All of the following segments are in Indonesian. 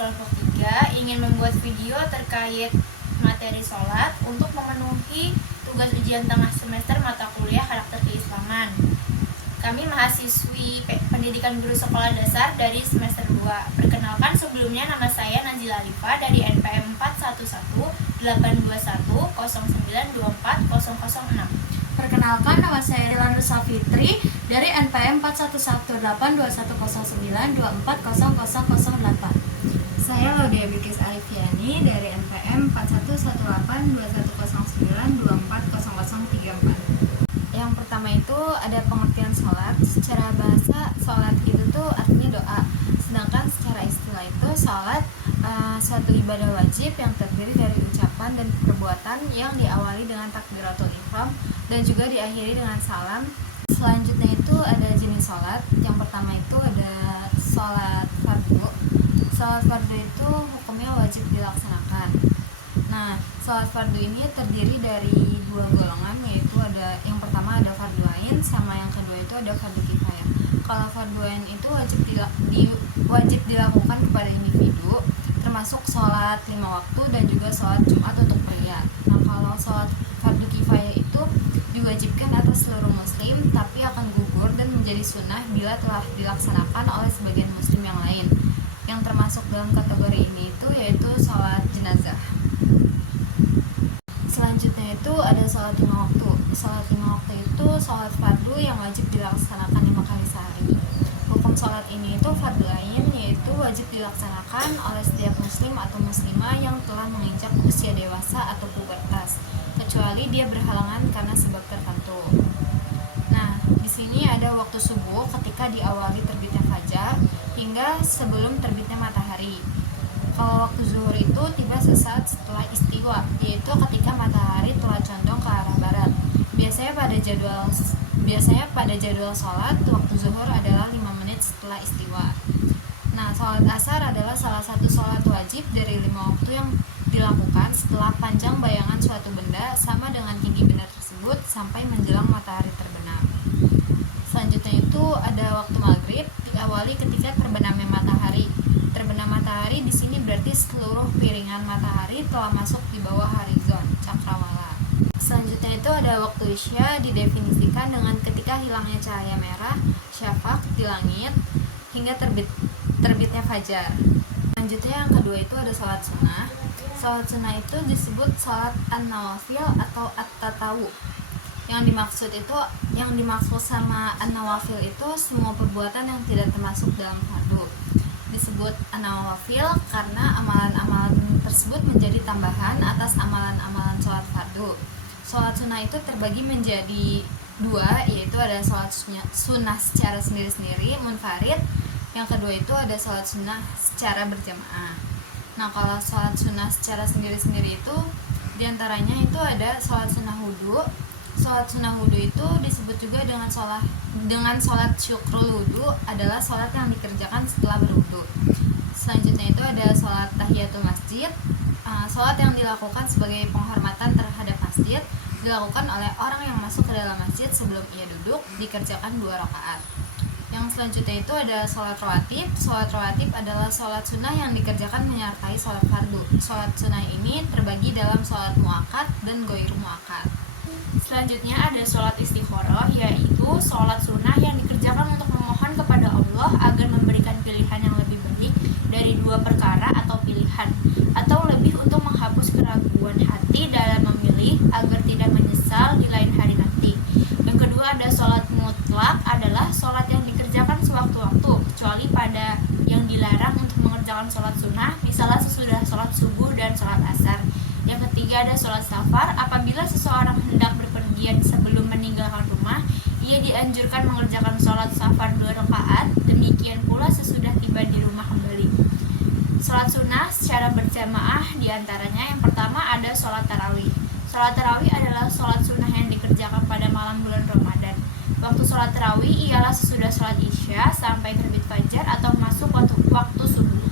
kelompok 3 ingin membuat video terkait materi sholat untuk memenuhi tugas ujian tengah semester mata kuliah karakter keislaman. Kami mahasiswi pendidikan guru sekolah dasar dari semester 2. Perkenalkan, sebelumnya nama saya Najila Alifa dari NPM 411-821-0924-006. Perkenalkan, nama saya Rilan Rusa Fitri dari NPM 411-821-0924-008. Saya Laudia Bilkis Alifiani dari NPM 4118-2109-240034. Yang pertama itu ada pengertian sholat. Secara bahasa, sholat itu tuh artinya doa. Sedangkan secara istilah itu sholat suatu ibadah wajib yang terdiri dari ucapan dan perbuatan yang diawali dengan takbiratul ihram dan juga diakhiri dengan salam. Selanjutnya itu ada jenis sholat. Yang pertama itu ada sholat fardu. Sholat fardu itu hukumnya wajib dilaksanakan. Nah, sholat fardu ini terdiri dari dua golongan, yaitu ada yang pertama ada fardu ain, sama yang kedua itu ada fardu kifayah. Kalau fardu ain itu wajib dilakukan kepada individu, termasuk sholat 5 waktu dan juga sholat Jumat untuk pria. Nah, kalau sholat fardu kifayah itu diwajibkan atas seluruh muslim, tapi akan gugur dan menjadi sunnah bila telah dilaksanakan oleh sebagian muslim yang lain. Yang termasuk dalam kategori ini itu yaitu sholat jenazah. Selanjutnya itu ada sholat 5 waktu. Sholat 5 waktu itu sholat fardu yang wajib dilaksanakan 5 kali sehari. Hukum sholat ini itu fardu ain, yaitu wajib dilaksanakan oleh setiap muslim atau muslimah yang telah menginjak usia dewasa atau pubertas, kecuali dia berhalangan karena sebab tertentu. Nah, di sini ada waktu subuh ketika diawali terbitnya fajar hingga sebelum terbitnya matahari. Kalau waktu zuhur itu tiba sesaat setelah istiwa, yaitu ketika matahari telah condong ke arah barat. Biasanya pada jadwal sholat, waktu zuhur adalah 5 menit setelah istiwa. Nah, sholat asar adalah salah satu sholat wajib dari 5 waktu yang dilakukan setelah panjang bayangan suatu benda sama dengan tinggi benda tersebut sampai menjelang matahari terbenam. Selanjutnya itu ada waktu maghrib, diawali ketika terbenamnya matahari. Terbenam matahari di sini berarti seluruh piringan matahari telah masuk di bawah horizon cakrawala. Selanjutnya itu ada waktu isya, didefinisikan dengan ketika hilangnya cahaya merah syafaq di langit hingga terbitnya fajar. Selanjutnya yang kedua itu ada sholat sunnah. Sholat sunnah itu disebut sholat an-nawafil atau at-tatawu. Yang dimaksud sama an-nawafil itu semua perbuatan yang tidak termasuk dalam fardu. Disebut an-nawafil karena amalan-amalan tersebut menjadi tambahan atas amalan-amalan sholat fardu. Sholat sunnah itu terbagi menjadi dua, yaitu ada sholat sunnah secara sendiri-sendiri, munfarid. Yang kedua itu ada sholat sunnah secara berjamaah. Nah, kalau sholat sunnah secara sendiri-sendiri itu diantaranya itu ada sholat sunnah wudu. Sholat sunnah wudu itu disebut juga dengan sholat syukrul wudu, adalah sholat yang dikerjakan setelah berwudu. Selanjutnya itu ada sholat tahiyatul masjid. Sholat yang dilakukan sebagai penghormatan terhadap masjid, dilakukan oleh orang yang masuk ke dalam masjid sebelum ia duduk, dikerjakan 2 rakaat. Yang selanjutnya itu ada sholat rawatib. Sholat rawatib adalah sholat sunnah yang dikerjakan menyertai sholat fardu. Sholat sunnah ini terbagi dalam sholat muakkad dan ghoir muakkad. Selanjutnya ada sholat istikharah, yaitu sholat sunnah yang dikerjakan untuk memohon kepada Allah agar memberikan pilihan yang lebih baik dari 2 perkara atau pilihan, atau lebih untuk menghapus keraguan hati dalam memilih agar tidak menyesal di lain hari nanti. Yang kedua ada sholat mutlak, adalah sholat yang dikerjakan sewaktu-waktu, kecuali pada yang dilarang untuk mengerjakan sholat sunnah, misalnya sesudah sholat subuh dan sholat asar. Yang ketiga ada sholat safar, apabila seseorang hendak berpergian sebelum meninggalkan rumah, ia dianjurkan mengerjakan sholat safar 2 rakaat, demikian pula sesudah tiba di rumah kembali. Sholat sunnah secara berjamaah diantaranya yang pertama ada sholat tarawih. Sholat tarawih adalah sholat sunnah yang dikerjakan pada malam bulan Ramadan. Waktu sholat tarawih ialah sesudah sholat isya sampai terbit fajar atau masuk waktu subuh.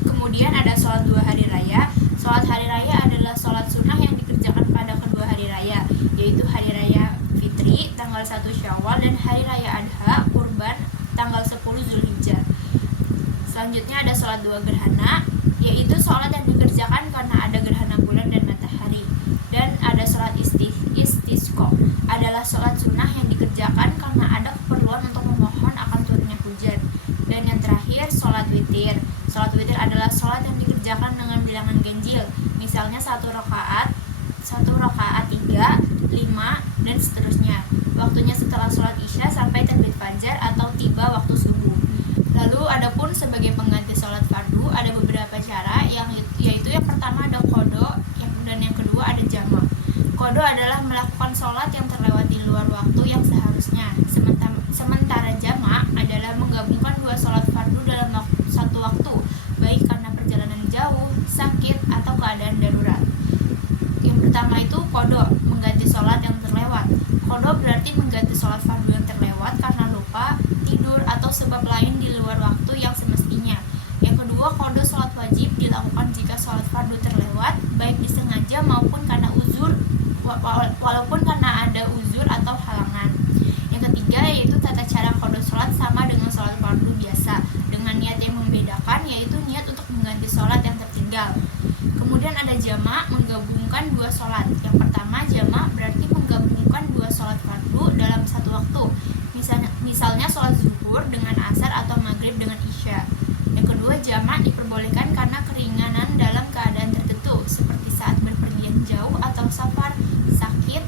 Kemudian ada sholat 2 hari raya. Sholat hari raya adalah sholat sunnah yang dikerjakan pada kedua hari raya, yaitu hari raya Fitri tanggal 1 Syawal dan hari raya Adha Kurban tanggal 10 Zulhijjah. Selanjutnya ada sholat 2 gerhana. yaitu sholat yang dikerjakan karena ada gerhana bulan dan matahari. Dan ada sholat istisqa, adalah sholat sunnah yang dikerjakan karena ada keperluan untuk memohon akan turunnya hujan. Dan yang terakhir, sholat witir. Sholat witir adalah sholat yang dikerjakan dengan bilangan ganjil, misalnya 1 rakaat, 3, 5, dan seterusnya. Waktunya setelah sholat isya sampai terbit fajar atau tiba waktu subuh. Lalu adapun sebagai pengganti sholat fardu ada beberapa cara, yaitu yang pertama ada qadha, dan yang kedua ada jamak. Qadha adalah melakukan sholat yang terlewat di luar waktu yang seharusnya. Sementara jamak adalah menggabungkan 2 sholat fardu dalam satu waktu, baik karena perjalanan jauh, sakit, atau keadaan darurat. Yang pertama itu qadha, mengganti sholat yang terlewat. Qadha berarti mengganti sholat fardu yang terlewat karena lupa, tidur, atau sebab lain di luar waktu yang semestinya. Yang kedua, qadha sholat wajib dilakukan jika sholat fardu terlewat, baik disengaja maupun karena uzur, walaupun karena ada uzur atau halangan. Yang ketiga yaitu tata cara qadha sholat sama dengan sholat fardu biasa, dengan niat yang membedakan, yaitu niat untuk mengganti sholat yang tertinggal. Kemudian ada jamak, menggabungkan 2 sholat. Yang pertama, jamak berarti menggabungkan 2 sholat fardu dalam satu waktu, misalnya sholat zuhur dengan asar atau maghrib dengan isya. Yang kedua, jamak diperbolehkan karena keringanan dalam keadaan tertentu, seperti saat berpergian jauh atau safar, sakit,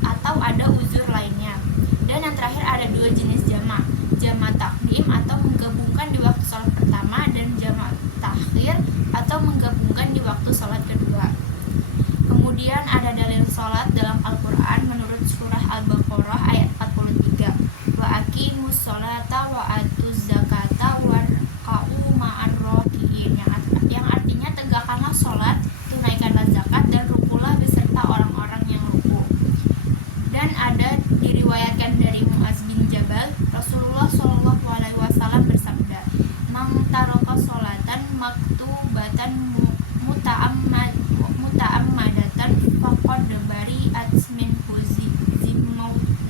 atau ada uzur lainnya. Dan yang terakhir ada 2 jenis jamak, jamak takdim atau menggabungkan di waktu sholat pertama, dan jamak takhir atau menggabungkan di waktu sholat kedua. Kemudian ada dalil sholat dalam Al-Quran menurut surah Al-Baqarah ayat 43. Wa aqimus sholata wa atuz zakata warka'u ma'ar raki'in, yang artinya tegakkanlah sholat, tunaikanlah zakat, dan rukulah beserta orang-orang yang ruku. Dan ada diriwayatkan dari Muaz bin Jabal, Rasulullah SAW bersabda, "Man taraka sholatan maktubatan muta'ammadatan faqad bari'at minhu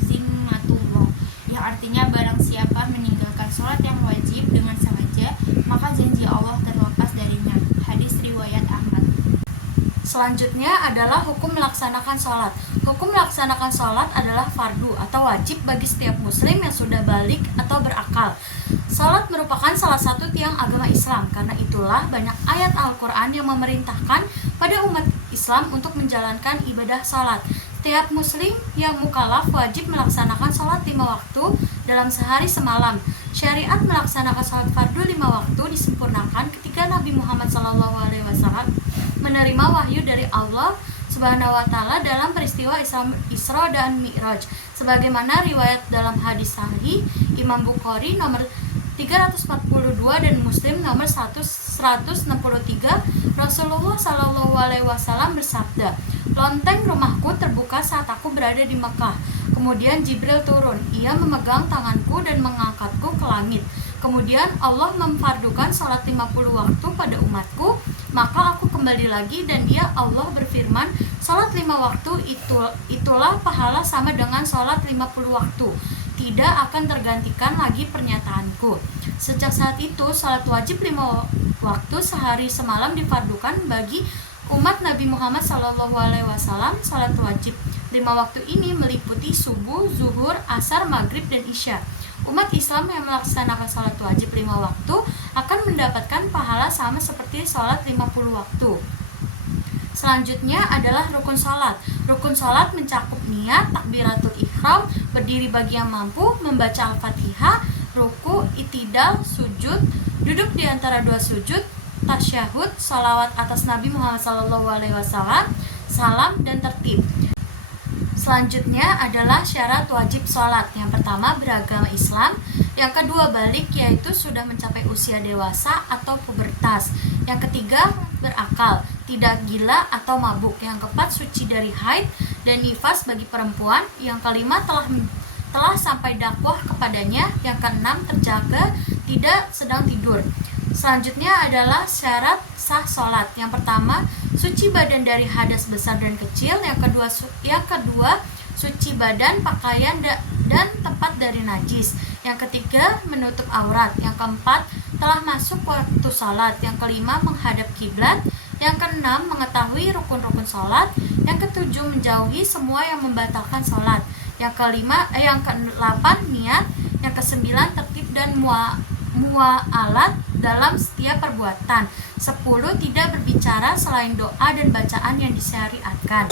zimmatullah." Yang artinya barang siapa meninggalkan sholat yang wajib dengan sengaja, maka janji Allah terlepas darinya. Hadis riwayat Ahmad. Selanjutnya adalah hukum melaksanakan sholat. Hukum melaksanakan sholat adalah fardu atau wajib bagi setiap muslim yang sudah balik atau berakal. Sholat merupakan salah satu tiang agama Islam, karena itulah banyak ayat Al-Quran yang memerintahkan pada umat Islam untuk menjalankan ibadah sholat. Setiap muslim yang mukallaf wajib melaksanakan sholat 5 waktu dalam sehari semalam. Syariat melaksanakan sholat fardu 5 waktu disempurnakan ketika Nabi Muhammad SAW menerima wahyu dari Allah Subhanahu wa Ta'ala dalam peristiwa Isra dan Mi'raj, sebagaimana riwayat dalam hadis sahih Imam Bukhari nomor 342 dan Muslim nomor 163. Rasulullah SAW bersabda, "Lonteng rumahku terbuka saat aku berada di Mekah. Kemudian Jibril turun. Ia memegang tanganku dan mengangkatku ke langit. Kemudian Allah memfardukan sholat 50 waktu pada umatku. Maka aku kembali lagi dan dia Allah berfirman, sholat 5 waktu itulah pahala sama dengan sholat 50 waktu. Tidak akan tergantikan lagi pernyataanku." Sejak saat itu, sholat wajib 5 waktu sehari semalam difardukan bagi umat Nabi Muhammad SAW. Sholat wajib 5 waktu ini meliputi subuh, zuhur, asar, maghrib, dan isya. Umat Islam yang melaksanakan sholat wajib 5 waktu akan mendapatkan pahala sama seperti sholat 50 waktu. Selanjutnya adalah rukun sholat. Rukun sholat mencakup niat, takbiratul ihram, berdiri bagi yang mampu, membaca Al-Fatihah, ruku, itidal, sujud, duduk di antara 2 sujud, tasyahud, sholawat atas Nabi Muhammad SAW, salam, dan tertib. Selanjutnya adalah syarat wajib sholat. Yang pertama, beragama Islam. Yang kedua, balik, yaitu sudah mencapai usia dewasa atau pubertas. Yang ketiga, berakal, tidak gila atau mabuk. Yang keempat, suci dari haid dan nifas bagi perempuan. Yang kelima, telah sampai dakwah kepadanya. Yang keenam, terjaga, tidak sedang tidur. Selanjutnya adalah syarat sah sholat. Yang pertama, suci badan dari hadas besar dan kecil. Yang kedua, suci badan, pakaian, dan tempat dari najis. Yang ketiga, menutup aurat. Yang keempat, telah masuk waktu sholat. Yang kelima, menghadap kiblat. Yang keenam, mengetahui rukun-rukun sholat. Yang ketujuh, menjauhi semua yang membatalkan sholat. Yang kelapan, niat. Yang kesembilan, tertib dan mua'alat dalam setiap perbuatan. 10, tidak berbicara selain doa dan bacaan yang disyariatkan.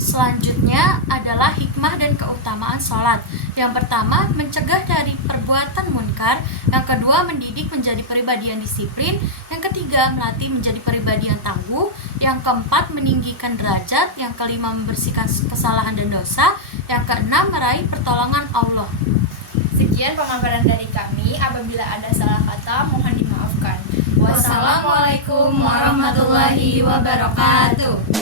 Selanjutnya adalah hikmah dan keutamaan sholat. Yang pertama, mencegah dari perbuatan munkar. Yang kedua, mendidik menjadi pribadi yang disiplin. Yang ketiga, melatih menjadi pribadi yang tangguh. Yang keempat, meninggikan derajat. Yang kelima, membersihkan kesalahan dan dosa. Yang keenam, meraih pertolongan Allah. Sekian pemaparan dari kami. Apabila ada salah kata, mohon dimaafkan. Wassalamualaikum warahmatullahi wabarakatuh.